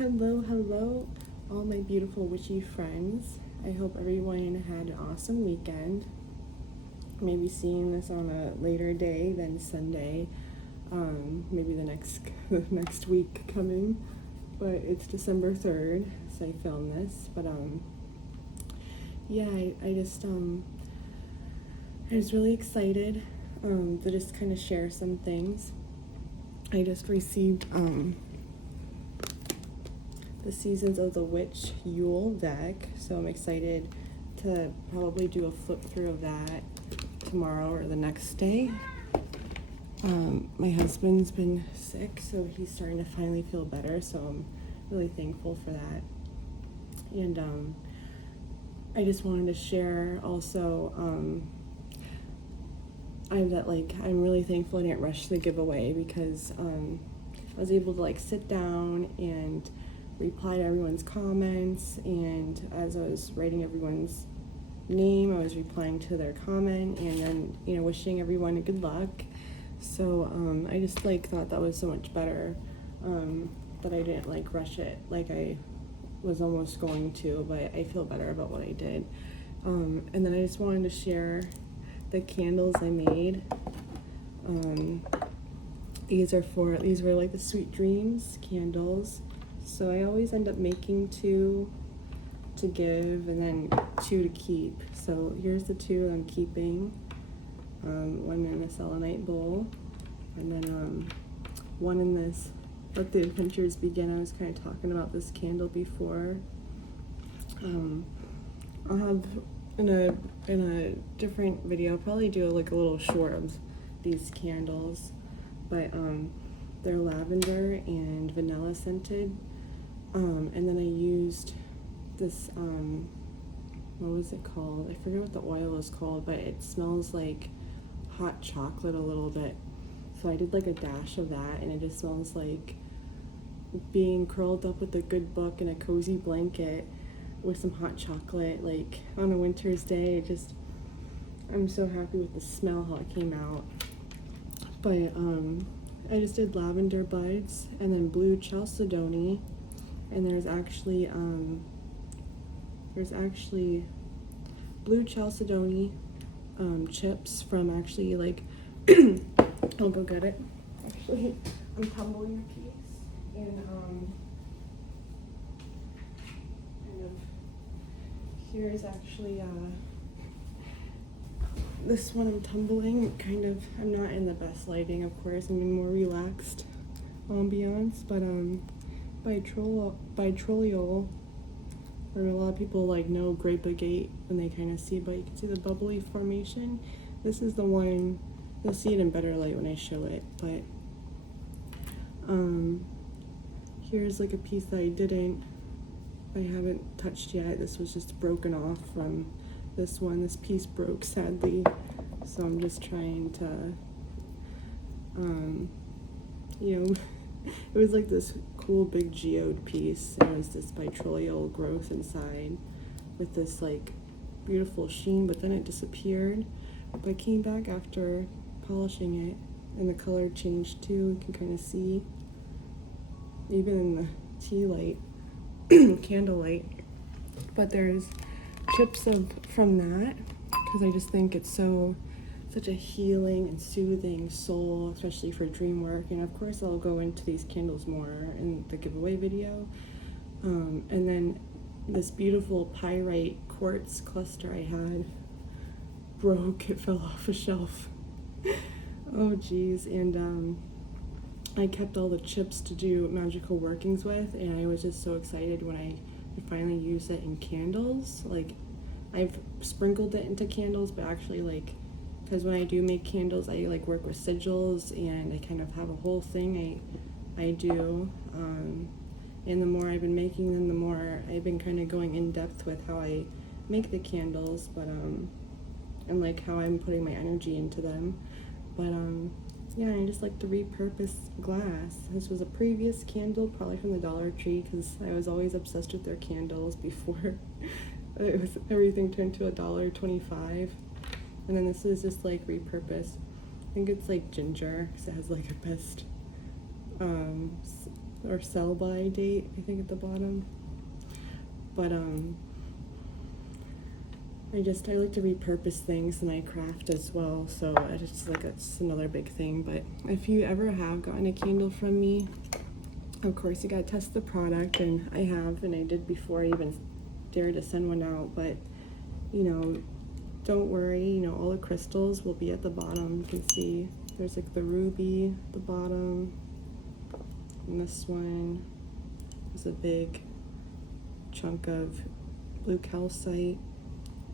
Hello, all my beautiful witchy friends. I hope everyone had an awesome weekend. Maybe seeing this on a later day than Sunday, maybe the next week coming. But it's December 3rd, so I filmed this. But yeah, I was really excited to just kind of share some things. I just received the Seasons of the Witch Yule deck, so I'm excited to probably do a flip through of that tomorrow or the next day. My husband's been sick, so he's starting to finally feel better, so I'm really thankful for that. And I just wanted to share also I'm really thankful I didn't rush the giveaway because I was able to sit down and reply to everyone's comments, and as I was writing everyone's name, I was replying to their comment and then wishing everyone a good luck. So I just thought that was so much better that I didn't rush it like I was almost going to, but I feel better about what I did. And then I just wanted to share the candles I made. These were the Sweet Dreams candles. So I always end up making 2 to give and then 2 to keep. So here's the 2 I'm keeping. One in a selenite bowl, and then one in this Let the Adventures Begin. I was kind of talking about this candle before. I'll have in a different video, I'll probably do a little short of these candles, but they're lavender and vanilla scented. And then I used this, what was it called? I forget what the oil is called, but it smells like hot chocolate a little bit. So I did a dash of that, and it just smells like being curled up with a good book and a cozy blanket with some hot chocolate, on a winter's day. I'm so happy with the smell, how it came out. But I just did lavender buds and then blue chalcedony. And there's actually blue chalcedony chips from I'll go get it. Actually, I'm tumbling a piece, and here's actually this one I'm tumbling. I'm not in the best lighting, of course. I'm in more relaxed ambiance, but by Trolliol. Or a lot of people know Great Bagate when they kind of see, but you can see the bubbly formation. This is the one, you'll see it in better light when I show it, but here's a piece that I haven't touched yet. This was just broken off from this one. This piece broke, sadly, so I'm just trying to, it was this cool big geode piece. It was this by Trolliol growth inside with this beautiful sheen, but then it disappeared. But I came back after polishing it, and the color changed too. You can kind of see, even in the tea light, candlelight. But there's chips from that, because I just think it's such a healing and soothing soul, especially for dream work. And of course I'll go into these candles more in the giveaway video. And then this beautiful pyrite quartz cluster I had broke. It fell off a shelf. Oh geez. And I kept all the chips to do magical workings with, and I was just so excited when I could finally use it in candles. I've sprinkled it into candles, but actually because when I do make candles, I work with sigils, and I kind of have a whole thing I do. And the more I've been making them, the more I've been kind of going in depth with how I make the candles, but and how I'm putting my energy into them. But yeah, I just like to repurpose glass. This was a previous candle, probably from the Dollar Tree, because I was always obsessed with their candles before everything turned to $1.25. And then this is just repurposed. I think it's ginger, because it has a best or sell by date, I think, at the bottom. But I like to repurpose things, and I craft as well, so it's another big thing. But if you ever have gotten a candle from me, of course you gotta test the product, and I have, and I did before I even dared to send one out. But you know, don't worry, you know, all the crystals will be at the bottom. You can see there's like the ruby at the bottom, and this one is a big chunk of blue calcite.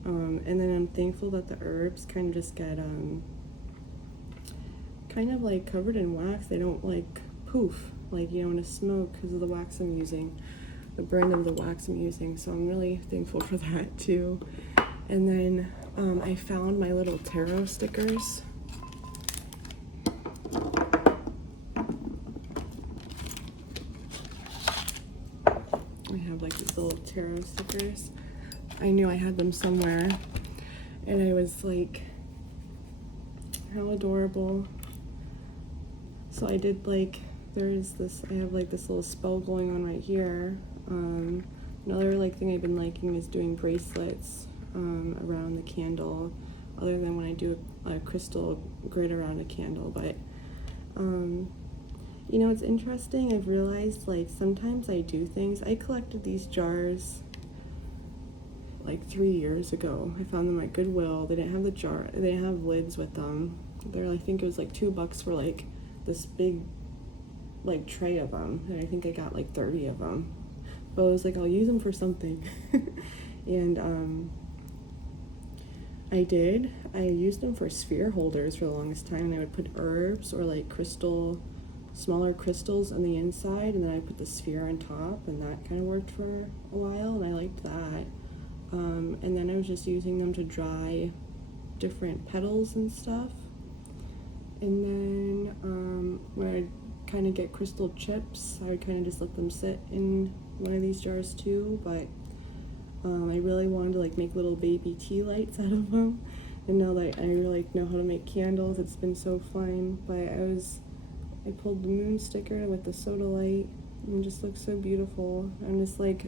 And then I'm thankful that the herbs kind of just get kind of like covered in wax. They don't like poof, like, you know, in a smoke, because of the wax I'm using, the brand of the wax I'm using. So I'm really thankful for that too. And then I found my little tarot stickers. I have like these little tarot stickers. I knew I had them somewhere, and I was like, how adorable. So I did like, I have like this little spell going on right here. Another like thing I've been liking is doing bracelets around the candle, other than when I do a crystal grid around a candle. But you know, it's interesting, I've realized like sometimes I do things. I collected these jars like 3 years ago. I found them at Goodwill. They didn't have the jar, they didn't have lids with them. I think it was like $2 for like this big like tray of them, and I think I got like 30 of them. But I was like, I'll use them for something. And I did. I used them for sphere holders for the longest time, and I would put herbs or like smaller crystals on the inside, and then I put the sphere on top, and that kind of worked for a while, and I liked that. And then I was just using them to dry different petals and stuff. And then when I kind of get crystal chips, I would kind of just let them sit in one of these jars too. But I really wanted to like make little baby tea lights out of them. And now that I really know how to make candles, it's been so fun. But I pulled the moon sticker with the soda light, and it just looks so beautiful. I'm just like,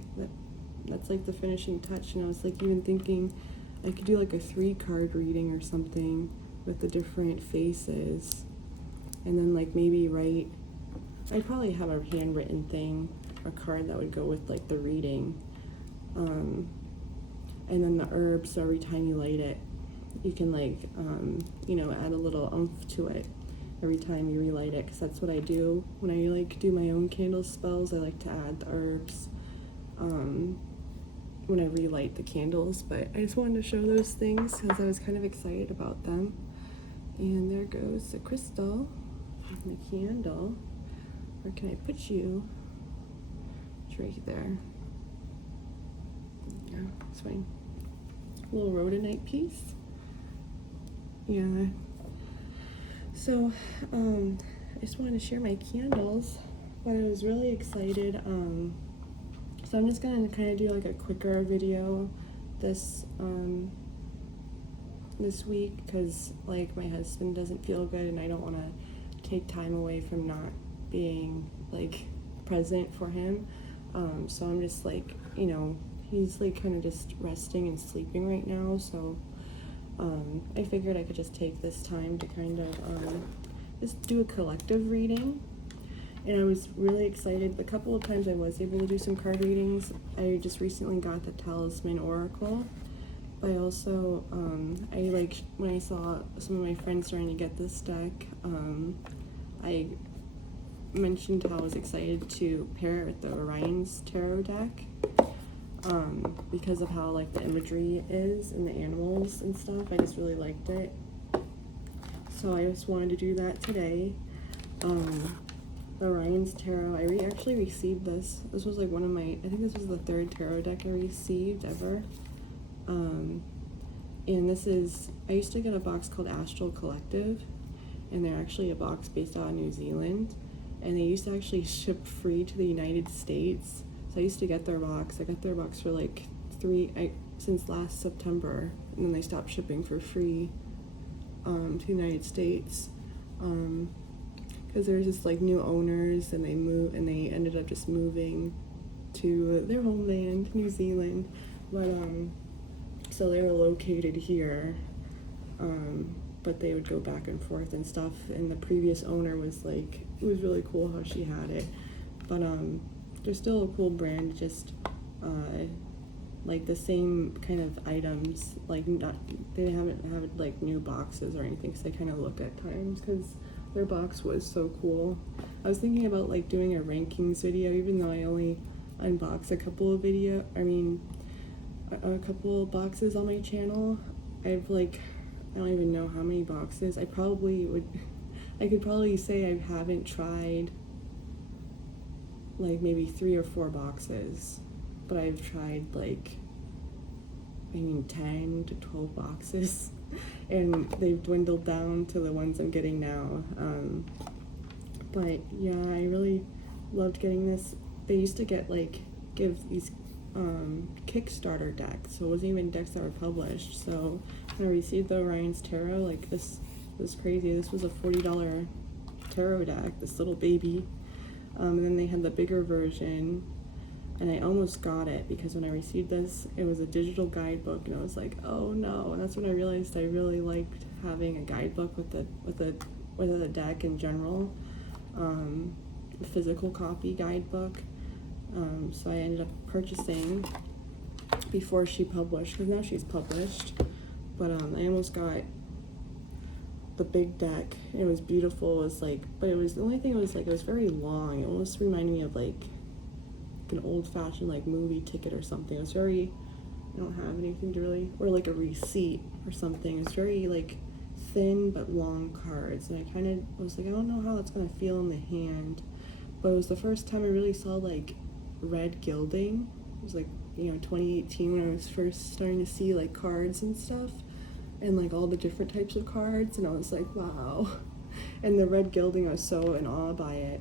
that's like the finishing touch. And I was like even thinking I could do like a 3-card reading or something with the different faces, and then like maybe I'd probably have a handwritten thing, a card that would go with like the reading, and then the herbs, so every time you light it, you can like you know, add a little oomph to it every time you relight it, because that's what I do when I like do my own candle spells. I like to add the herbs when I relight the candles. But I just wanted to show those things because I was kind of excited about them. And there goes the crystal and the candle. Where can I put you? It's right there. Yeah, it's fine. A little rhodonite piece. Yeah. So, I just wanted to share my candles, but I was really excited. So I'm just gonna kind of do like a quicker video this week, because like my husband doesn't feel good, and I don't want to take time away from not being like present for him. So I'm just like, you know, he's like kind of just resting and sleeping right now. So I figured I could just take this time to kind of just do a collective reading. And I was really excited. The couple of times I was able to do some card readings, I just recently got the Talisman Oracle. But I also, I like, when I saw some of my friends starting to get this deck, I mentioned how I was excited to pair it with the Orion's Tarot deck, because of how like the imagery is and the animals and stuff. I just really liked it. So I just wanted to do that today. Orion's Tarot, I actually received this. This was like one of my, I think this was the 3rd tarot deck I received ever. And this is, I used to get a box called Astral Collective, and they're actually a box based out of New Zealand, and they used to actually ship free to the United States. So I used to get their box. I got their box for like since last September, and then they stopped shipping for free to the United States. Because because there's just like new owners, and they ended up just moving to their homeland, New Zealand. But so they were located here, but they would go back and forth and stuff. And the previous owner was like, it was really cool how she had it. But they're still a cool brand, just like the same kind of items, like not, they haven't have like new boxes or anything, because I kind of look at times, because their box was so cool. I was thinking about like doing a rankings video, even though I only unbox a couple of a couple of boxes on my channel. I've like, I don't even know how many boxes. I could probably say I haven't tried like maybe 3 or 4 boxes, but I've tried like 10 to 12 boxes, and they've dwindled down to the ones I'm getting now. But yeah, I really loved getting this. They used to give these Kickstarter decks, so it wasn't even decks that were published. So when I received the Orion's Tarot, like, this was crazy. This was a $40 tarot deck, this little baby. And then they had the bigger version, and I almost got it, because when I received this, it was a digital guidebook, and I was like, oh no. And that's when I realized I really liked having a guidebook with the deck in general, a physical copy guidebook. So I ended up purchasing before she published, because now she's published. But I almost got the big deck. It was beautiful. It was like, but it was, the only thing, it was like, it was very long. It almost reminded me of like an old-fashioned like movie ticket or something. It was very, I don't have anything to really, or like a receipt or something. It was very like thin but long cards, and I kind of was like, I don't know how that's gonna feel in the hand. But it was the first time I really saw like red gilding. It was like, 2018, when I was first starting to see like cards and stuff, and like all the different types of cards, and I was like, wow. And the red gilding, I was so in awe by it.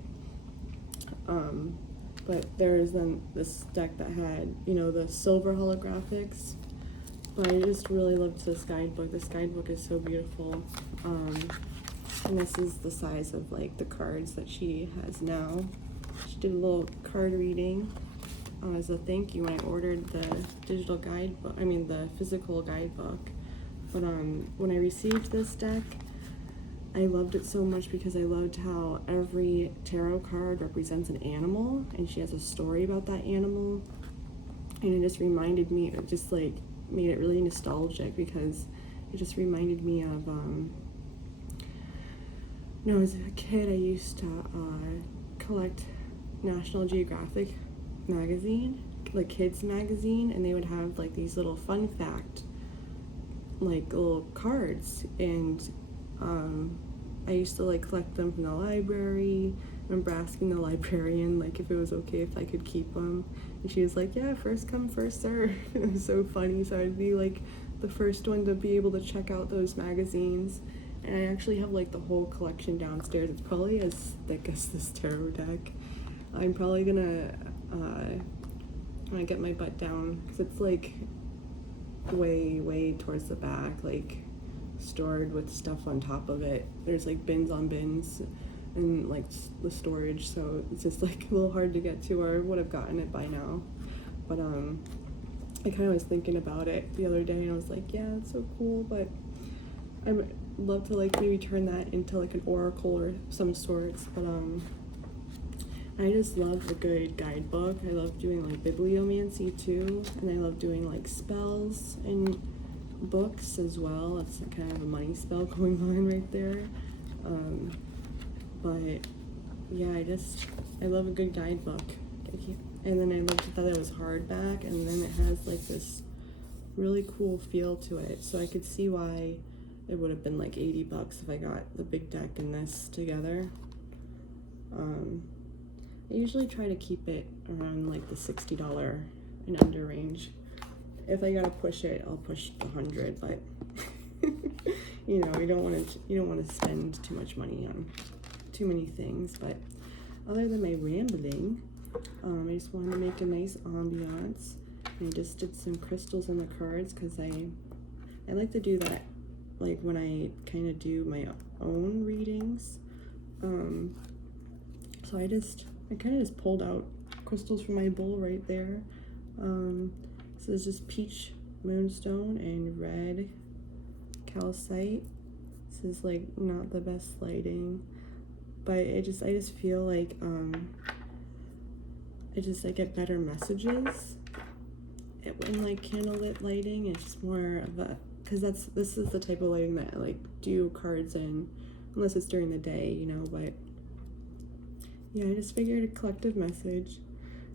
But there was then this deck that had, the silver holographics. But I just really loved this guidebook. This guidebook is so beautiful. And this is the size of like the cards that she has now. She did a little card reading as a thank you when I ordered the digital guidebook, the physical guidebook. But when I received this deck, I loved it so much, because I loved how every tarot card represents an animal, and she has a story about that animal. And it just reminded me, it just like made it really nostalgic, because it just reminded me of, as a kid, I used to collect National Geographic magazine, like kids magazine, and they would have like these little fun fact, like little cards, and I used to like collect them from the library. I remember asking the librarian like if it was okay if I could keep them, and she was like, yeah, first come first serve. It was so funny. So I'd be like the first one to be able to check out those magazines, and I actually have like the whole collection downstairs. It's probably as thick as this tarot deck. I'm probably gonna when I get my butt down, because it's like way towards the back, like stored with stuff on top of it. There's like bins on bins and like the storage, so it's just like a little hard to get to, or I would have gotten it by now. But I kind of was thinking about it the other day, and I was like, yeah, it's so cool, but I'd love to like maybe turn that into like an oracle or some sorts. But I just love a good guidebook. I love doing like bibliomancy too, and I love doing like spells and books as well. It's kind of a money spell going on right there. But yeah, I love a good guidebook. And then I loved that it was hardback, and then it has like this really cool feel to it. So I could see why it would have been like $80 if I got the big deck and this together. I usually try to keep it around like the $60 and under range. If I gotta push it, I'll push the 100, but you don't want to spend too much money on too many things. But other than my rambling, I just wanted to make a nice ambiance. And I just did some crystals in the cards, because I like to do that like when I kind of do my own readings. So I kind of just pulled out crystals from my bowl right there. So there's just peach moonstone and red calcite. This is like not the best lighting, but I just feel like I get better messages in like candlelit lighting. It's just more of a, because this is the type of lighting that I like do cards in, unless it's during the day, you know. But yeah, I just figured a collective message.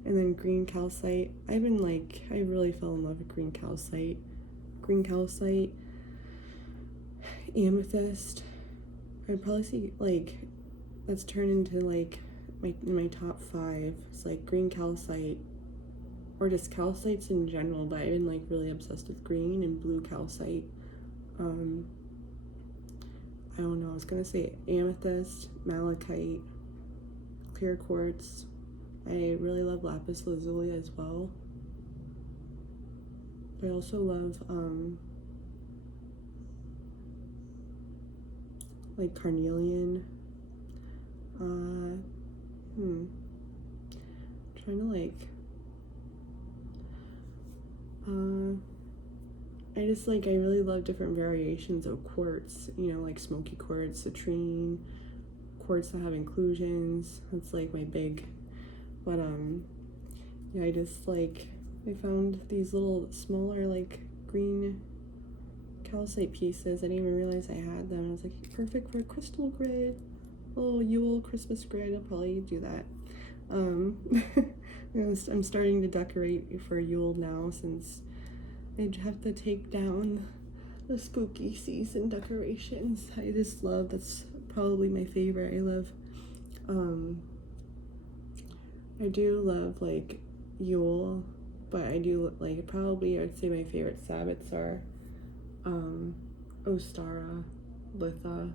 And then green calcite. I really fell in love with green calcite. Green calcite, amethyst. I'd probably see like that's turned into like my top 5. It's like green calcite, or just calcites in general, but I've been like really obsessed with green and blue calcite. I don't know, I was gonna say amethyst, malachite, clear quartz. I really love lapis lazuli as well. I also love like carnelian. Trying to like I really love different variations of quartz, you know, like smoky quartz, citrine, quartz that have inclusions. That's like my big. But yeah, I found these little smaller like green calcite pieces. I didn't even realize I had them. I was like, perfect for a crystal grid, little Yule Christmas grid. I'll probably do that. I'm starting to decorate for Yule now, since I have to take down the spooky season decorations. That's probably my favorite. I do love like Yule, but I do like I'd say my favorite Sabbats are Ostara, Litha,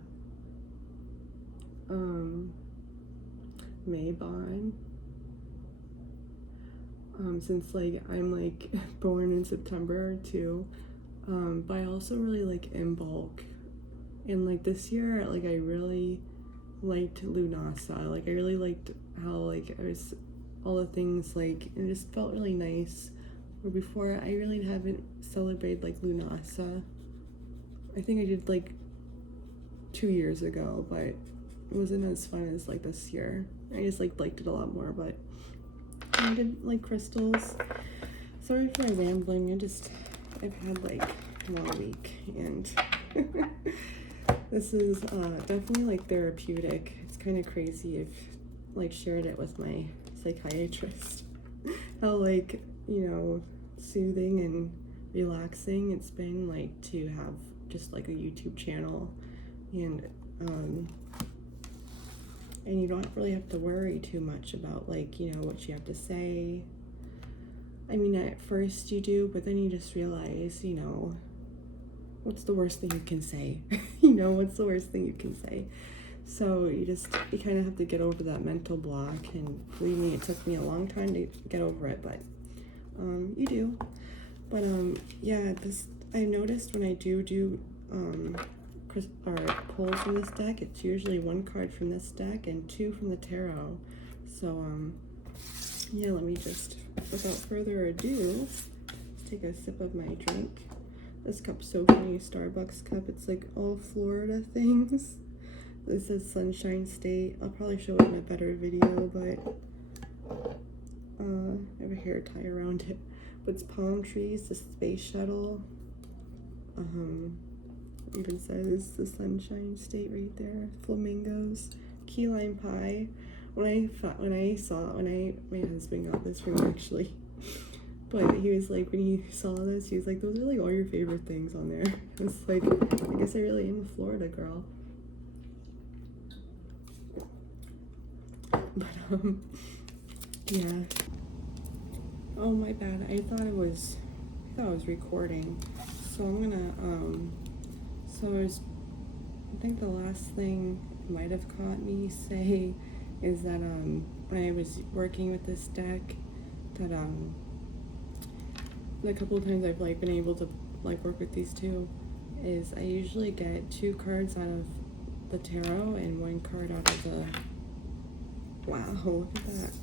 Mabon. Since like I'm like born in September too, but I also really like Imbolc, and like this year like I really liked Lunasa. Like I really liked how like I was all the things, like it just felt really nice. Where before I really haven't celebrated like Lunasa. I think I did like 2 years ago, but it wasn't as fun as like this year. I just like liked it a lot more. But I did like crystals. Sorry for my rambling. I've had like a long week, and this is definitely like therapeutic. It's kind of crazy. I've like shared it with my psychiatrist how like, you know, soothing and relaxing it's been like to have just like a YouTube channel, and you don't really have to worry too much about like, you know, what you have to say. I mean, at first you do, but then you just realize, you know, what's the worst thing you can say? You know, what's the worst thing you can say? So you kind of have to get over that mental block, and believe me, it took me a long time to get over it, but you do. But yeah, I noticed when I do pulls from this deck, it's usually 1 card from this deck and 2 from the tarot. So yeah, let me just, without further ado, take a sip of my drink. This cup's so funny, Starbucks cup. It's like all Florida things. This is Sunshine State. I'll probably show it in a better video, but I have a hair tie around it. But it's palm trees, the space shuttle. It even says the Sunshine State right there. Flamingos, key lime pie. My husband got this for me actually. But he was like, when he saw this, he was like, those are like all your favorite things on there. It's like, I guess I really am a Florida girl. But yeah. Oh, my bad. I thought I was recording. So I'm gonna I think the last thing might have caught me say is that when I was working with this deck, that the couple of times I've like been able to like work with these two, is I usually get 2 cards out of the tarot and one card out of the, wow, look at that,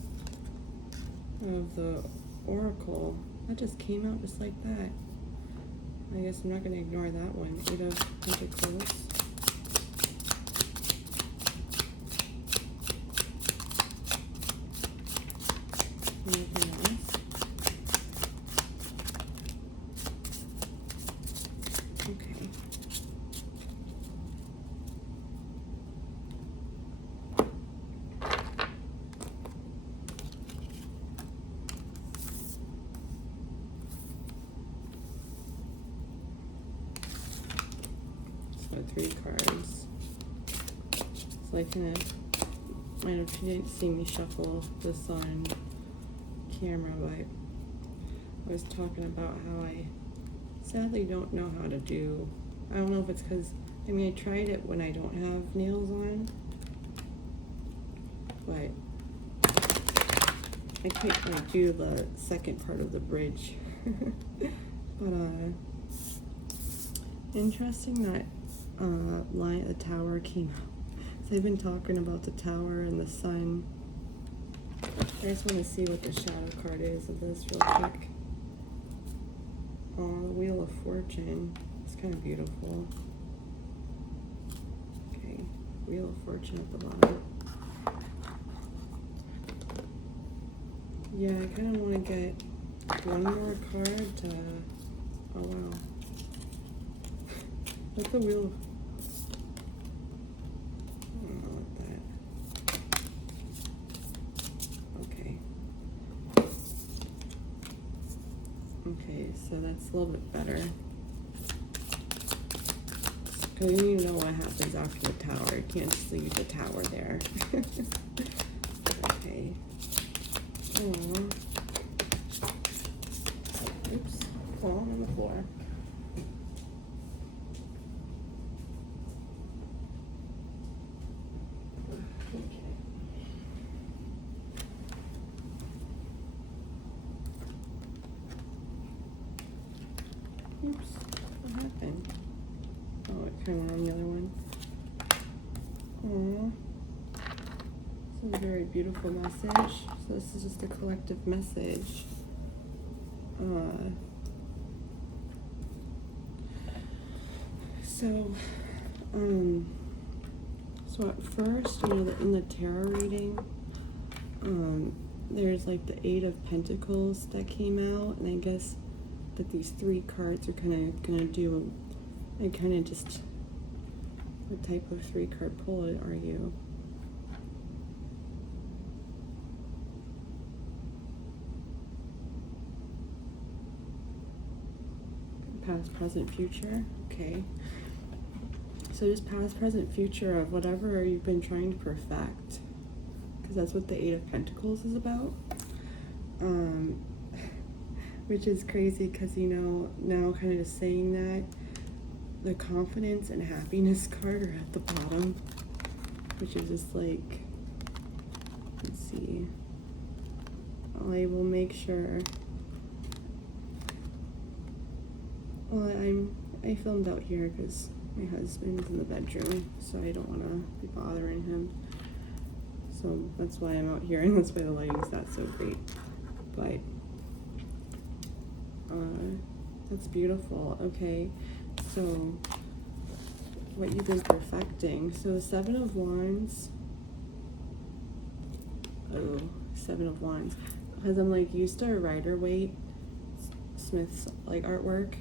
of the oracle. That just came out just like that. I guess I'm not going to ignore that one. 8 of Pentacles. Anything else? Okay. So 3 cards. So I kind of, I don't know if you didn't see me shuffle this on camera, but I was talking about how I sadly don't know how to do, I don't know if it's because, I mean, I tried it when I don't have nails on, but I can't like do the second part of the bridge. But interesting that line, the tower came out. So I've been talking about the tower and the sun. I just want to see what the shadow card is of this real quick. Oh, the Wheel of Fortune. It's kind of beautiful. Okay, Wheel of Fortune at the bottom. Yeah, I kind of want to get one more card to, oh wow. What's the Wheel of, I don't know what that, okay. Okay, so that's a little bit better. Because you need to know what happens after the tower. You can't just leave the tower there. Okay. Aww. Oops, falling on the floor. Oops, what happened? Oh, it kind of went on the other one. Aww. This is a very beautiful message. So this is just a collective message. So at first, you know, in the tarot reading, there's like the 8 of Pentacles that came out, and I guess that these 3 cards are kind of gonna do, and kind of just, what type of 3 card pull are you? Past, present, future. Okay. So just past, present, future of whatever you've been trying to perfect, because that's what the 8 of Pentacles is about. Which is crazy because, you know, now kind of just saying that, the confidence and happiness card are at the bottom, which is just like, let's see. I will make sure. Well, I filmed out here because my husband's in the bedroom, so I don't want to be bothering him. So that's why I'm out here, and that's why the lighting's not so great. But that's beautiful. Okay, so what you've been perfecting. So the 7 of Wands. Oh, 7 of Wands. Because I'm like used to Rider-Waite Smith's like artwork.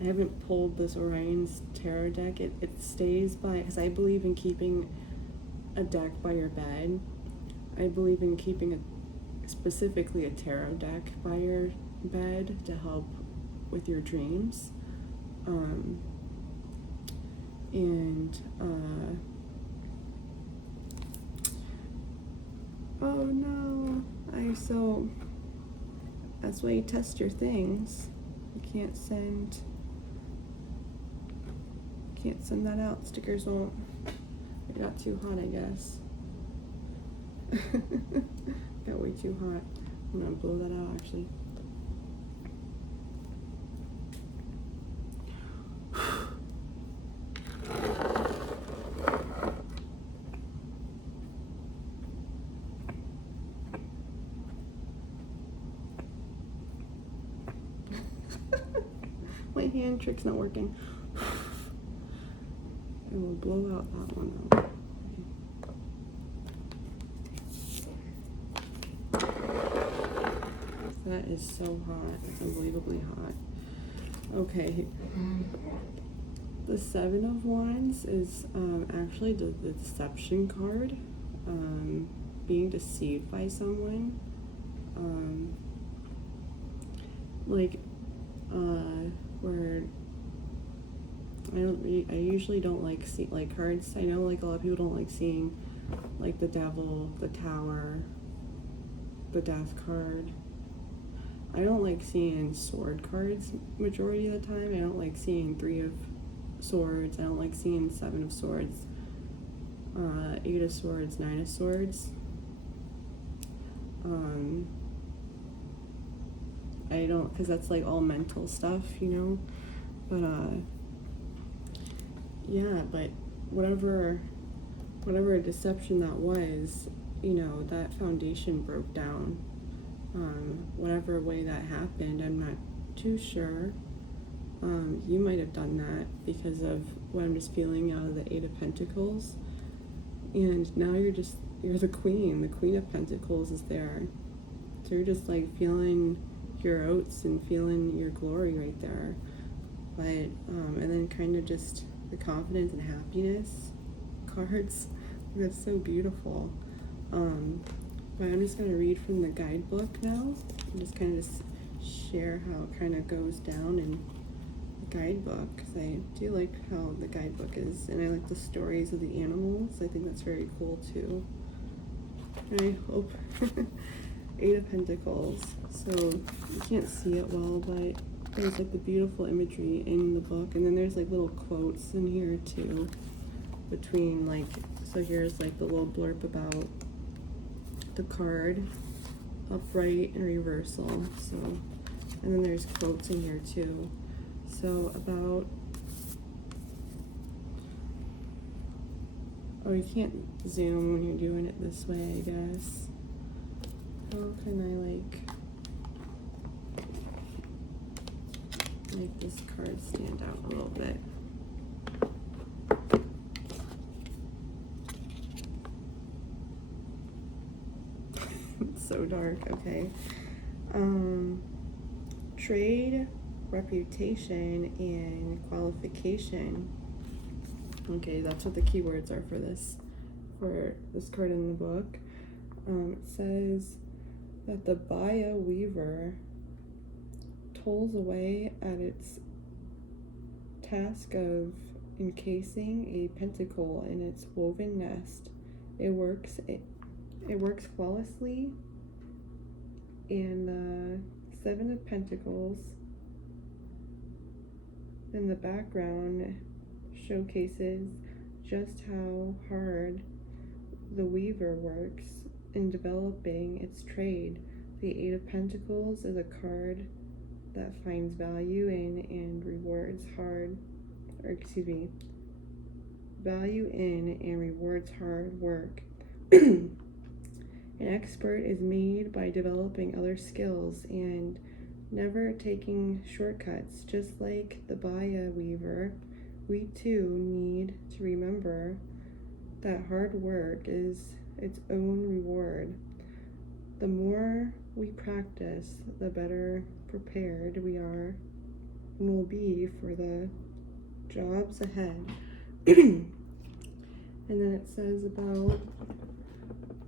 I haven't pulled this Orion's tarot deck. It stays by, because I believe in keeping a deck by your bed. I believe in keeping specifically a tarot deck by your bed to help with your dreams. Oh no, so that's why you test your things. You can't send that out. Stickers won't. It got too hot, I guess. Got way too hot. I'm gonna blow that out actually. my hand trick's not working. I will blow out that one out. That is so hot. It's unbelievably hot. Okay. The Seven of Wands is actually the deception card. Being deceived by someone. Where I usually don't like cards. I know like a lot of people don't like seeing like the Devil, the Tower, the Death card. I don't like seeing sword cards majority of the time. I don't like seeing 3 of Swords. I don't like seeing 7 of Swords, 8 of Swords, 9 of Swords. I don't, because that's like all mental stuff, you know. But yeah, but whatever deception that was, you know, that foundation broke down. Whatever way that happened, I'm not too sure. You might have done that because of what I'm just feeling out of the 8 of Pentacles. And now you're the Queen. The Queen of Pentacles is there. So you're just like feeling your oats and feeling your glory right there. But, and then kind of just the confidence and happiness cards. That's so beautiful. But I'm just going to read from the guidebook now. And just kind of share how it kind of goes down in the guidebook. Because I do like how the guidebook is. And I like the stories of the animals. I think that's very cool too. And I hope 8 of Pentacles. So you can't see it well, but there's like the beautiful imagery in the book. And then there's like little quotes in here too. Between like, so here's like the little blurb about the card, upright and reversal. So, and then there's quotes in here too. So about, oh, you can't zoom when you're doing it this way, I guess. How can I make this card stand out a little bit? It's so dark. Okay. Trade, reputation, and qualification. Okay, that's what the keywords are for this card in the book. It says that the Baya Weaver tolls away at its task of encasing a pentacle in its woven nest. It works flawlessly, and the 7 of Pentacles in the background showcases just how hard the weaver works in developing its trade. The 8 of Pentacles is a card that finds value in and rewards hard work. An expert is made by developing other skills and never taking shortcuts. Just like the Baya Weaver, we too need to remember that hard work is its own reward. The more we practice, the better prepared we are and will be for the jobs ahead. And then it says about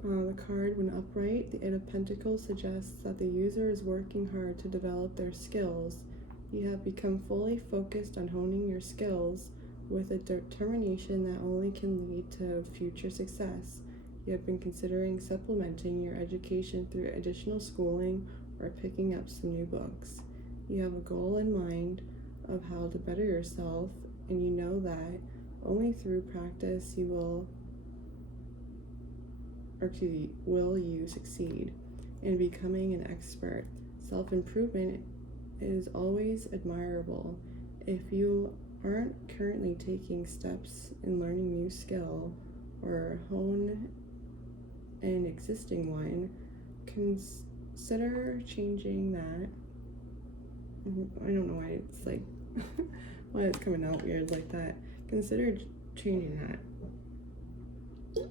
the card, when upright, the 8 of Pentacles suggests that the user is working hard to develop their skills. You have become fully focused on honing your skills with a determination that only can lead to future success. You have been considering supplementing your education through additional schooling or picking up some new books. You have a goal in mind of how to better yourself, and you know that only through practice will you succeed in becoming an expert. Self-improvement is always admirable. If you aren't currently taking steps in learning new skill or hone an existing one, consider changing that. I don't know why it's like why it's coming out weird like that. Consider changing that.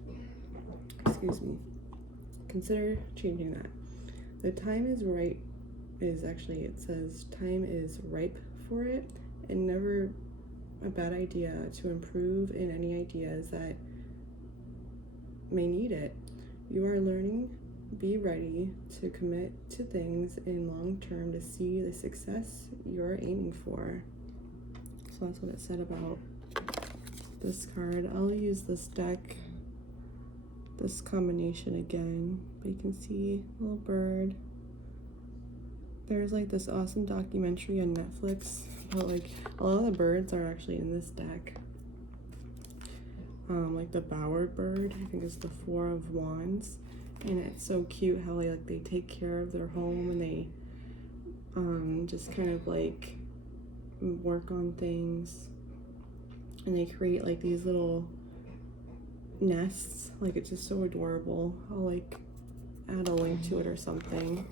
Excuse me. Consider changing that. The time is right is actually, it says time is ripe for it, and never a bad idea to improve in any ideas that may need it. You are learning. Be ready to commit to things in long term to see the success you're aiming for. So that's what it said about this card. I'll use this deck, this combination again, but you can see a little bird. There's like this awesome documentary on Netflix about like a lot of the birds are actually in this deck. Like the bowered bird, I think it's the Four of Wands, and it's so cute how they take care of their home, and they just kind of like work on things, and they create like these little nests. Like, it's just so adorable. I'll like add a link to it or something.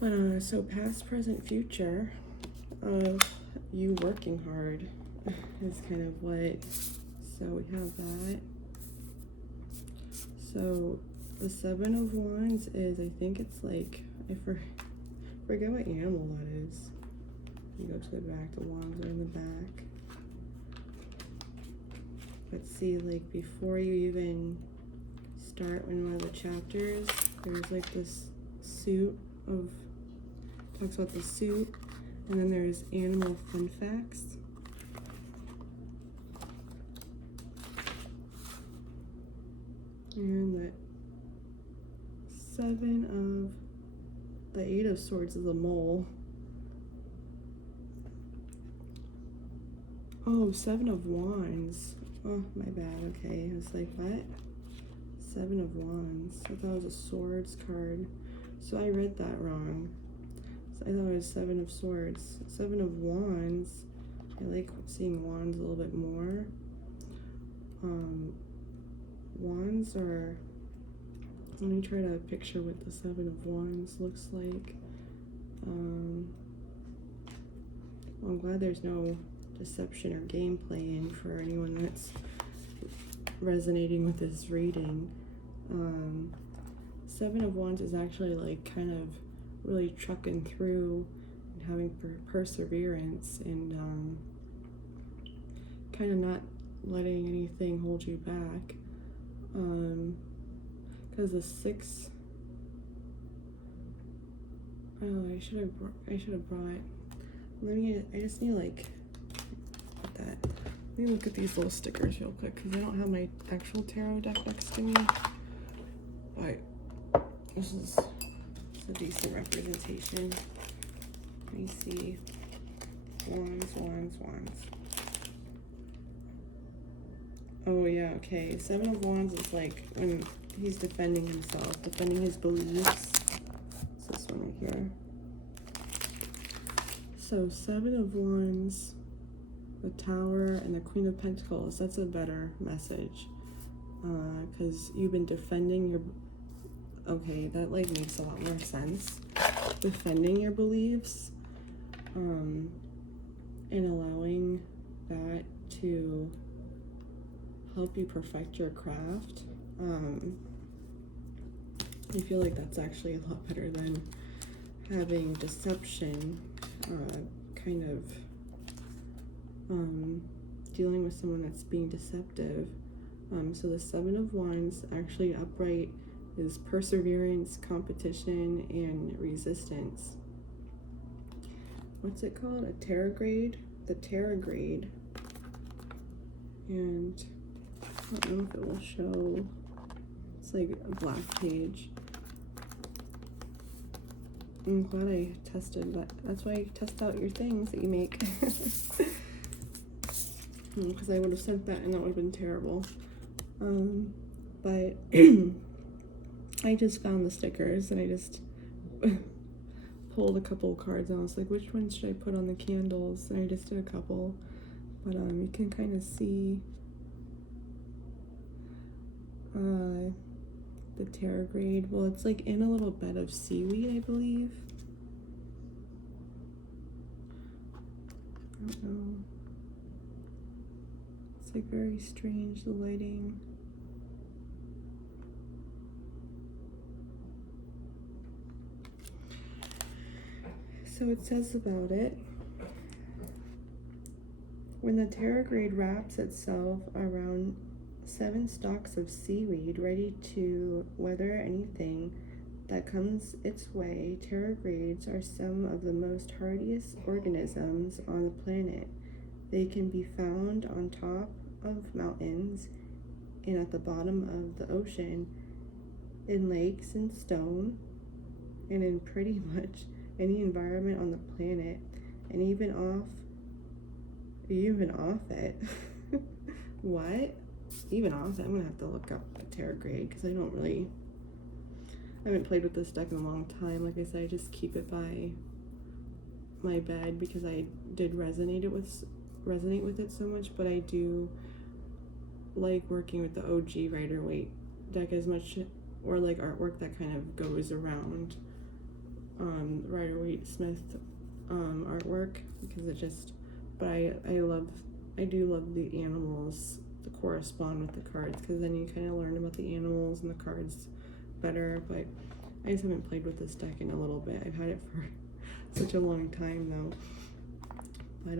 But so past, present, future of you working hard is kind of what. So we have that. So the Seven of Wands is, I think it's like, I forget what animal that is. You go to the back, the wands are in the back. But see, like before you even start in one of the chapters, there's like this suit of, talks about the suit, and then there's animal fun facts. And the the Eight of Swords is a mole. Oh, Seven of Wands. Oh, my bad. Okay, I was like, what? Seven of Wands. I thought it was a Swords card. So I read that wrong. So I thought it was Seven of Swords. Seven of Wands. I like seeing wands a little bit more. Wands are, let me try to picture what the Seven of Wands looks like. Well, I'm glad there's no deception or gameplay in for anyone that's resonating with this reading. Seven of Wands is actually like kind of really trucking through and having perseverance and kind of not letting anything hold you back. Because the Six, oh, I should have brought, I just need like that. Let me look at these little stickers real quick because I don't have my actual tarot deck next to me. But this is a decent representation. Let me see. Wands. Oh yeah, okay. Seven of Wands is like when he's defending himself, defending his beliefs. It's this one right here. So Seven of Wands, the Tower, and the Queen of Pentacles, that's a better message. Because you've been defending your, okay, that like makes a lot more sense. Defending your beliefs, and allowing that to help you perfect your craft. I feel like that's actually a lot better than having deception, kind of dealing with someone that's being deceptive. So the Seven of Wands actually upright is perseverance, competition, and resistance. What's it called? A Tardigrade? The Tardigrade. And I don't know if it will show. It's like a black page. I'm glad I tested that. That's why you test out your things that you make. Because I would have sent that and that would have been terrible. But I just found the stickers and I just pulled a couple cards and I was like, which ones should I put on the candles? And I just did a couple. But you can kind of see the Tardigrade. Well, it's like in a little bed of seaweed, I believe. don't know. It's like very strange, the lighting. So it says about it, when the tardigrade wraps itself around 7 stalks of seaweed ready to weather anything that comes its way, tardigrades are some of the most hardiest organisms on the planet. They can be found on top of mountains and at the bottom of the ocean, in lakes and stone, and in pretty much any environment on the planet, and even off it. What? Even off it? I'm gonna have to look up a tardigrade because I haven't played with this deck in a long time. Like I said, I just keep it by my bed because I did resonate with it so much, but I do like working with the OG Rider-Waite deck as much, or like artwork that kind of goes around Rider-Waite Smith artwork, because it just, but I do love the animals that correspond with the cards, because then you kind of learn about the animals and the cards better. But I just haven't played with this deck in a little bit. I've had it for such a long time though. But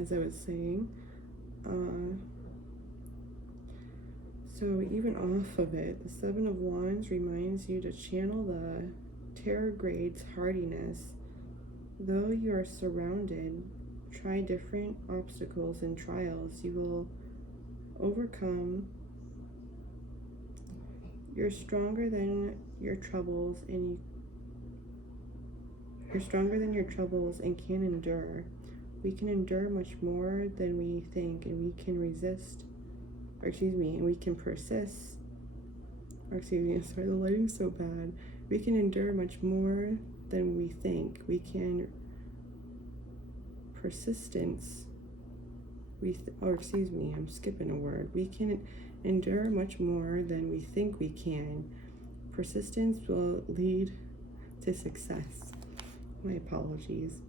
as I was saying, so even off of it, the 7 of Wands reminds you to channel the tardigrade's hardiness. Though you are surrounded, try different obstacles and trials. You will overcome. You're stronger than your troubles, and can endure. We can endure much more than we think, and we can persist. The lighting's so bad. We can endure much more than we think. We can persistence. I'm skipping a word. We can endure much more than we think we can. Persistence will lead to success. My apologies.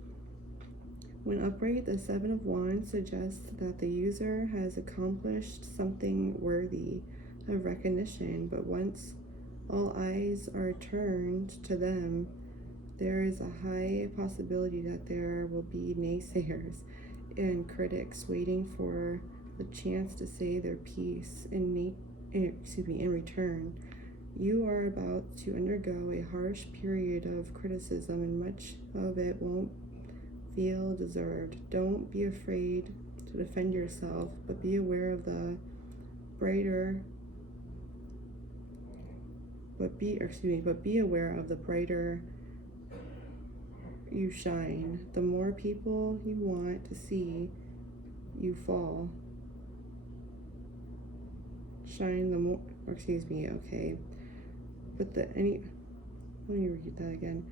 When upright, the 7 of Wands suggests that the user has accomplished something worthy of recognition, but once all eyes are turned to them, there is a high possibility that there will be naysayers and critics waiting for the chance to say their piece in return. You are about to undergo a harsh period of criticism, and much of it won't feel deserved. Don't be afraid to defend yourself, but be aware of the brighter you shine. The more people you want to see you fall, shine the more, okay. Let me read that again.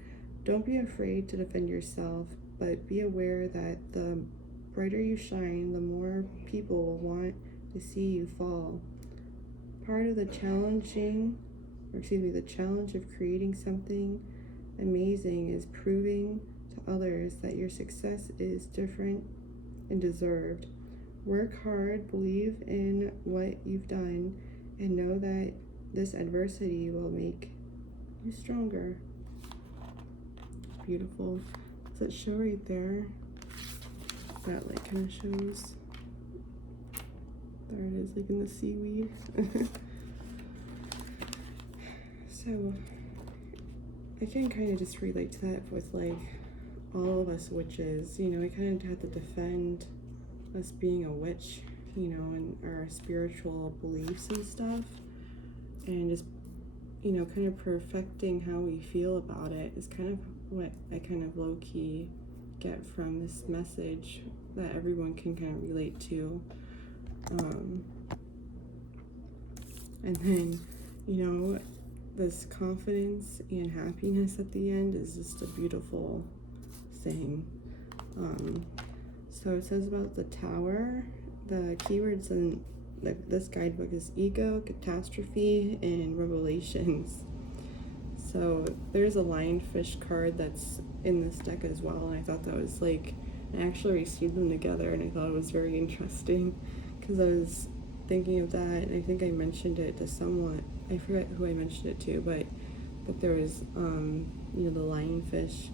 Don't be afraid to defend yourself, but be aware that the brighter you shine, the more people will want to see you fall. Part of the challenge of creating something amazing is proving to others that your success is different and deserved. Work hard, believe in what you've done, and know that this adversity will make you stronger. Beautiful. Does that show right there? That like kind of shows. There it is, like in the seaweed. So I can kind of just relate to that with like all of us witches. I kind of had to defend us being a witch, and our spiritual beliefs and stuff, and just kind of perfecting how we feel about it is kind of what I kind of low-key get from this message that everyone can kind of relate to. And then this confidence and happiness at the end is just a beautiful thing. So it says about the Tower, the keywords in this guidebook is ego, catastrophe, and revelations. So there's a lionfish card that's in this deck as well, and I thought that was like I actually received them together, and I thought it was very interesting because I was thinking of that, and I think I mentioned it to someone. I forget who I mentioned it to, but there was the lionfish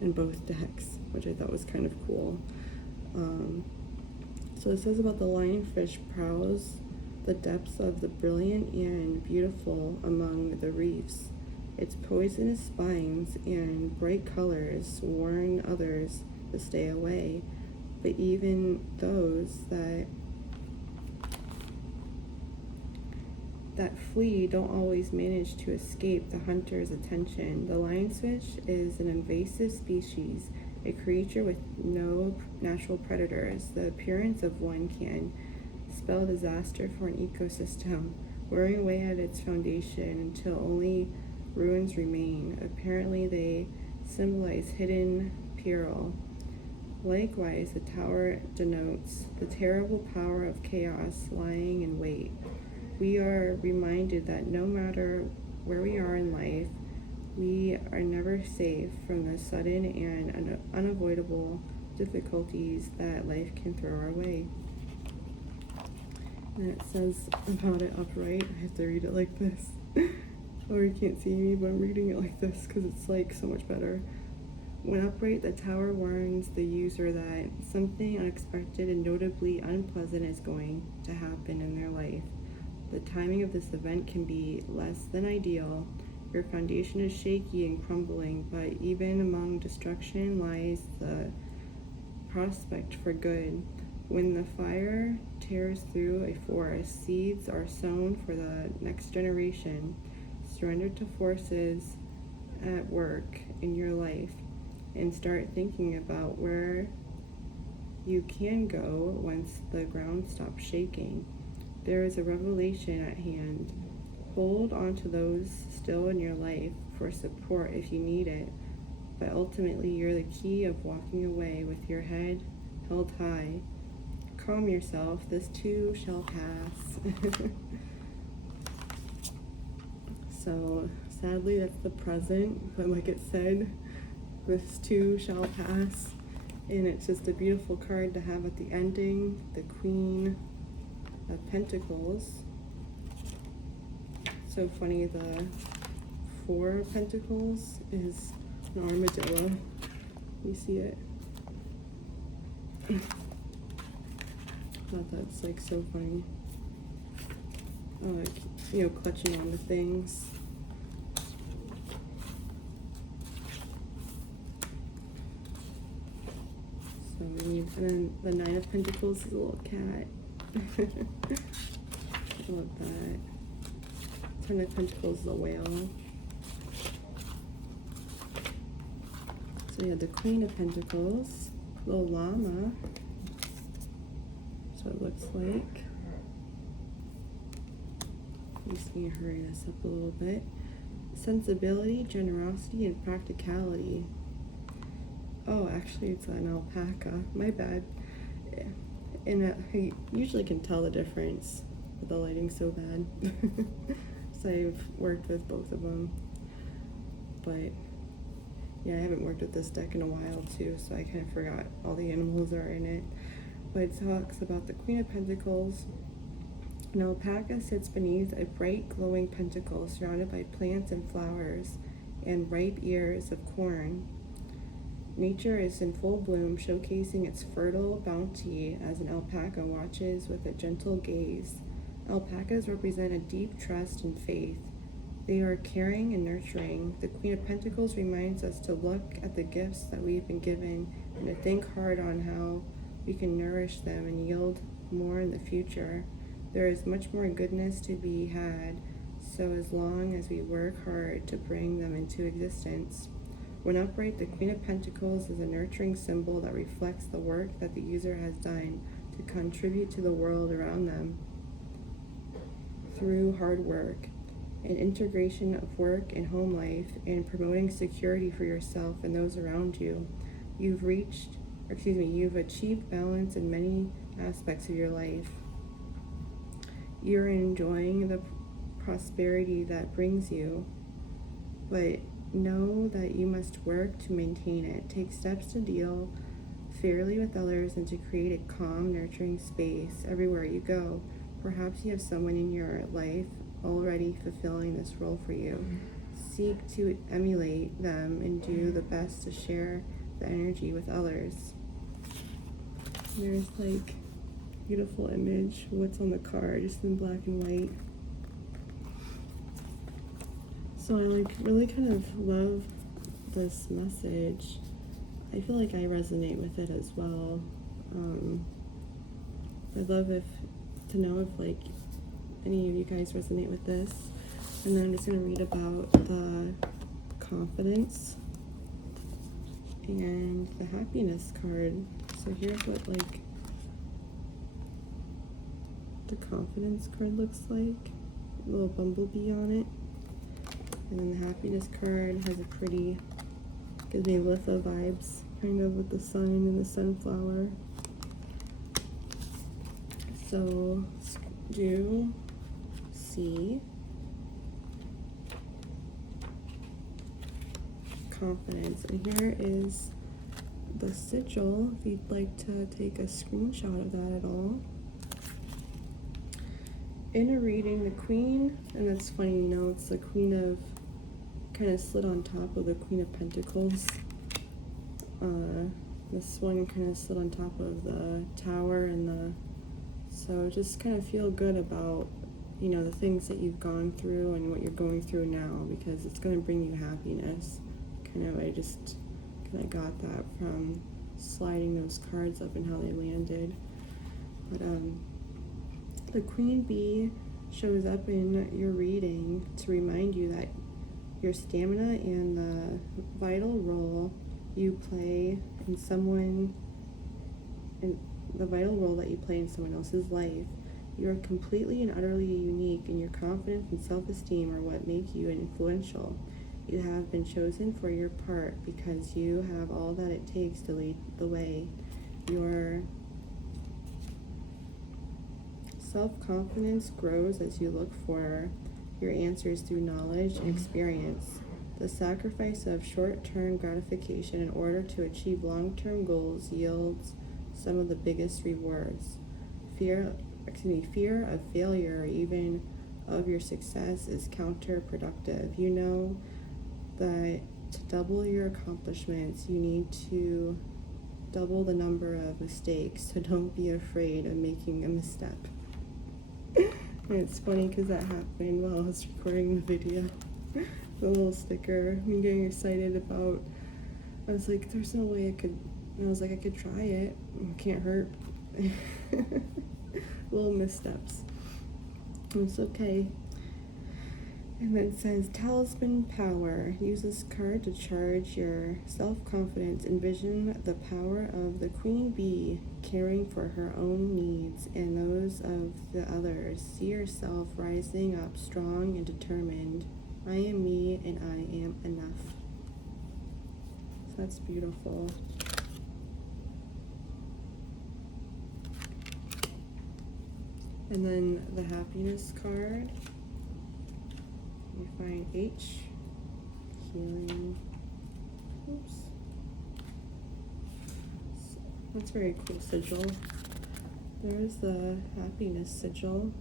in both decks, which I thought was kind of cool. So it says about the lionfish prowls the depths of the brilliant and beautiful among the reefs. Its poisonous spines and bright colors warn others to stay away, but even those that flee don't always manage to escape the hunter's attention. The lionfish is an invasive species, a creature with no natural predators. The appearance of one can spell disaster for an ecosystem, wearing away at its foundation until only ruins remain. Apparently, they symbolize hidden peril. Likewise, the tower denotes the terrible power of chaos lying in wait. We are reminded that no matter where we are in life, we are never safe from the sudden and unavoidable difficulties that life can throw our way. And it says about it upright. I have to read it like this. Or you can't see me, but I'm reading it like this because it's like so much better. When upright, the tower warns the user that something unexpected and notably unpleasant is going to happen in their life. The timing of this event can be less than ideal. Your foundation is shaky and crumbling, but even among destruction lies the prospect for good. When the fire tears through a forest, seeds are sown for the next generation. Surrender to forces at work in your life and start thinking about where you can go once the ground stops shaking. There is a revelation at hand. Hold on to those still in your life for support if you need it, but ultimately you're the key of walking away with your head held high. Calm yourself, this too shall pass. So sadly that's the present, but like it said, this too shall pass. And it's just a beautiful card to have at the ending, the Queen of Pentacles. So funny, the Four of Pentacles is an armadillo. You see it? Thought that's like so funny. Like, clutching on to things. So we need, and then the Nine of Pentacles is a little cat. I love that. Ten of Pentacles is a whale. So we have the Queen of Pentacles, little llama. So it looks like. I'm just going to hurry this up a little bit. Sensibility, generosity, and practicality. Oh, actually it's an alpaca. My bad. And I usually can tell the difference with the lighting so bad. So I've worked with both of them. But yeah, I haven't worked with this deck in a while too, so I kind of forgot all the animals are in it. But it talks about the Queen of Pentacles. An alpaca sits beneath a bright glowing pentacle surrounded by plants and flowers and ripe ears of corn. Nature is in full bloom, showcasing its fertile bounty as an alpaca watches with a gentle gaze. Alpacas represent a deep trust and faith. They are caring and nurturing. The Queen of Pentacles reminds us to look at the gifts that we've been given and to think hard on how we can nourish them and yield more in the future. There is much more goodness to be had, so as long as we work hard to bring them into existence. When upright, the Queen of Pentacles is a nurturing symbol that reflects the work that the user has done to contribute to the world around them through hard work, an integration of work and home life, and promoting security for yourself and those around you. You've achieved balance in many aspects of your life. You're enjoying the prosperity that brings you, but know that you must work to maintain it. Take steps to deal fairly with others, and to create a calm, nurturing space everywhere you go. Perhaps you have someone in your life already fulfilling this role for you. Seek to emulate them and do the best to share the energy with others. There's like beautiful image of what's on the card, just in black and white. So I like really kind of love this message. I feel like I resonate with it as well. I'd love to know if like any of you guys resonate with this. And then I'm just gonna read about the confidence and the happiness card. So here's what like the confidence card looks like. A little bumblebee on it. And then the happiness card has a pretty, gives me litho vibes, kind of with the sun and the sunflower. So do see confidence. And here is the sigil, if you'd like to take a screenshot of that at all. In a reading, the Queen, and that's funny, you know, it's the Queen of, kind of slid on top of the Queen of Pentacles. This one kind of slid on top of the Tower and the, so just kind of feel good about, you know, the things that you've gone through and what you're going through now, because it's going to bring you happiness. I just kind of got that from sliding those cards up and how they landed. But the Queen Bee shows up in your reading to remind you that your stamina and the vital role you play in someone, and the vital role that you play in someone else's life. You are completely and utterly unique, and your confidence and self-esteem are what make you influential. You have been chosen for your part because you have all that it takes to lead the way. Your self-confidence grows as you look for your answers through knowledge and experience. The sacrifice of short-term gratification in order to achieve long-term goals yields some of the biggest rewards. Fear of failure or even of your success is counterproductive. You know that to double your accomplishments, you need to double the number of mistakes, so don't be afraid of making a misstep. And it's funny because that happened while I was recording the video. The little sticker, me getting excited about, I was like, there's no way I could, and I was like, I could try it, it can't hurt. Little missteps. It's okay. And then it says, Talisman Power. Use this card to charge your self-confidence. Envision the power of the Queen Bee caring for her own needs and those of the others. See yourself rising up strong and determined. I am me and I am enough. So that's beautiful. And then the happiness card. We find H, healing. Oops. So that's very cool sigil. There's the happiness sigil.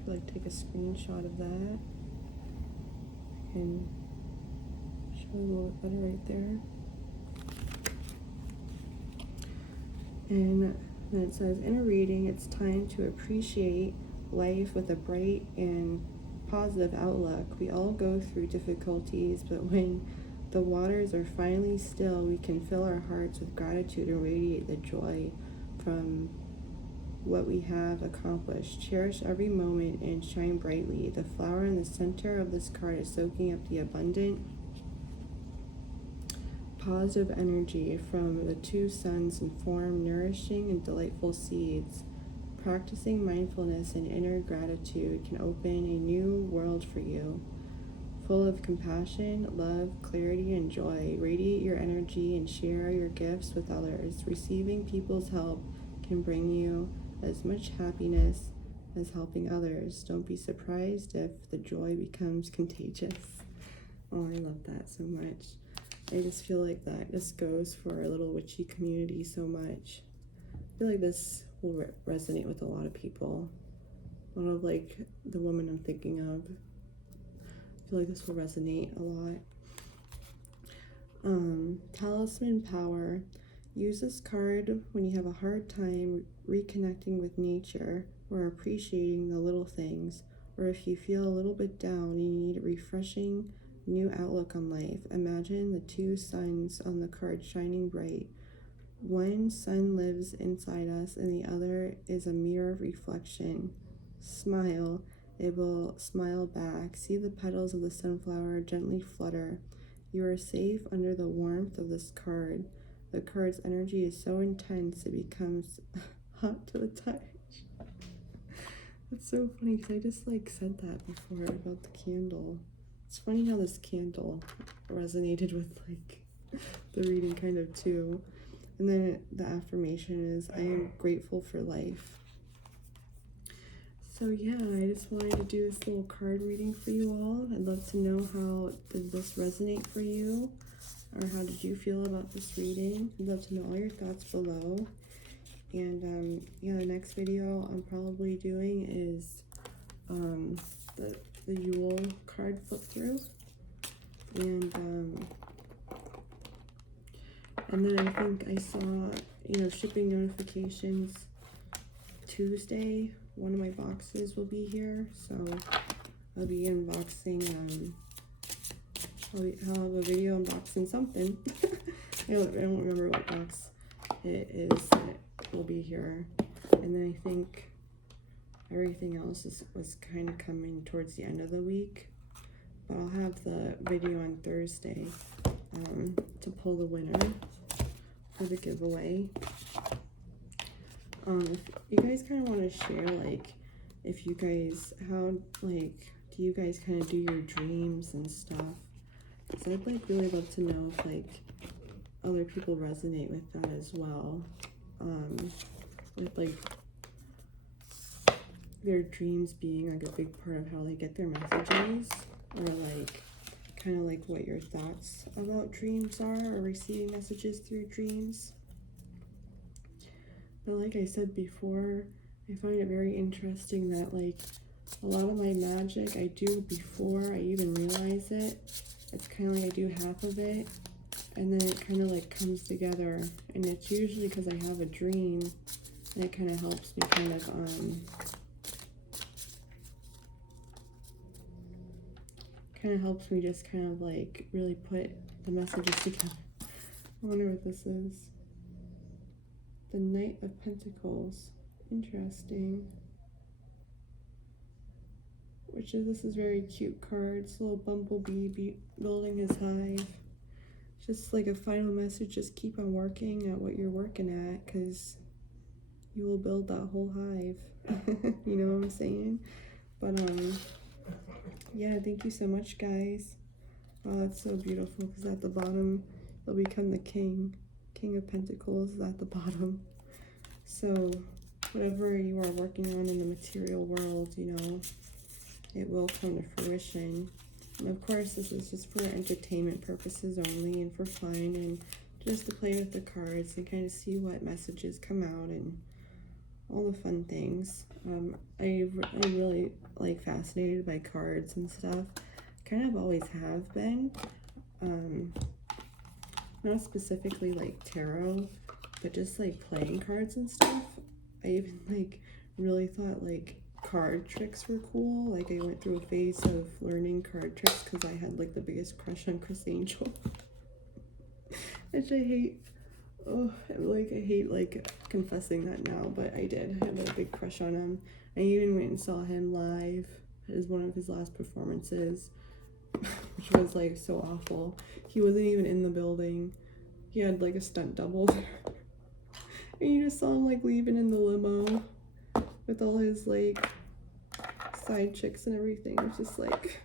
If you'd like to take a screenshot of that, and show a little bit better right there. And then it says, in a reading, it's time to appreciate life with a bright and positive outlook. We all go through difficulties, but when the waters are finally still, we can fill our hearts with gratitude and radiate the joy from what we have accomplished. Cherish every moment and shine brightly. The flower in the center of this card is soaking up the abundant positive energy from the two suns and form nourishing and delightful seeds. Practicing mindfulness and inner gratitude can open a new world for you, full of compassion, love, clarity, and joy. Radiate your energy and share your gifts with others. Receiving people's help can bring you as much happiness as helping others. Don't be surprised if the joy becomes contagious. Oh, I love that so much. I just feel like that just goes for our little witchy community so much. I feel like this will resonate with a lot of people. One of like the woman I'm thinking of. I feel like this will resonate a lot. Talisman Power. Use this card when you have a hard time reconnecting with nature or appreciating the little things, or if you feel a little bit down and you need a refreshing new outlook on life. Imagine the two suns on the card shining bright. One sun lives inside us and the other is a mirror reflection. Smile. It will smile back. See the petals of the sunflower gently flutter. You are safe under the warmth of this card. The card's energy is so intense it becomes hot to the touch. That's so funny because I just like said that before about the candle. It's funny how this candle resonated with like the reading kind of too. And then the affirmation is, I am grateful for life. So yeah, I just wanted to do this little card reading for you all. I'd love to know, how did this resonate for you? Or how did you feel about this reading? I'd love to know all your thoughts below. And yeah, the next video I'm probably doing is the Yule card flip through. And then I think I saw, shipping notifications Tuesday. One of my boxes will be here, so I'll be unboxing. I'll have a video unboxing something. I don't remember what box it is that will be here. And then I think everything else was kind of coming towards the end of the week. But I'll have the video on Thursday to pull the winner for the giveaway. If you guys kind of want to share, like, if you guys, do you guys kind of do your dreams and stuff? Because I'd like really love to know if like other people resonate with that as well. With like their dreams being like a big part of how they get their messages, or like kind of like what your thoughts about dreams are, or receiving messages through dreams. But like I said before, I find it very interesting that like a lot of my magic I do before I even realize it. It's kind of like I do half of it and then it kind of like comes together, and it's usually because I have a dream, and it kind of helps me just kind of like really put the messages together. I wonder what this is. The Knight of Pentacles. Interesting. This is very cute card. It's a little bumblebee building his hive. Just like a final message, just keep on working at what you're working at, because you will build that whole hive. You know what I'm saying? But yeah, thank you so much, guys. Oh, that's so beautiful, because at the bottom they'll become the King of Pentacles is at the bottom. So whatever you are working on in the material world, it will come to fruition. And of course, this is just for entertainment purposes only, and for fun, and just to play with the cards and kind of see what messages come out and all the fun things. I'm really like fascinated by cards and stuff. Kind of always have been. Not specifically like tarot, but just like playing cards and stuff. I even like really thought like card tricks were cool. Like I went through a phase of learning card tricks because I had like the biggest crush on Chris Angel. Which I hate. Oh, I hate like confessing that now, but I did. I had a big crush on him. I even went and saw him live as one of his last performances, which was like so awful. He wasn't even in the building. He had like a stunt double there. And you just saw him like leaving in the limo with all his like side chicks and everything. It's just like,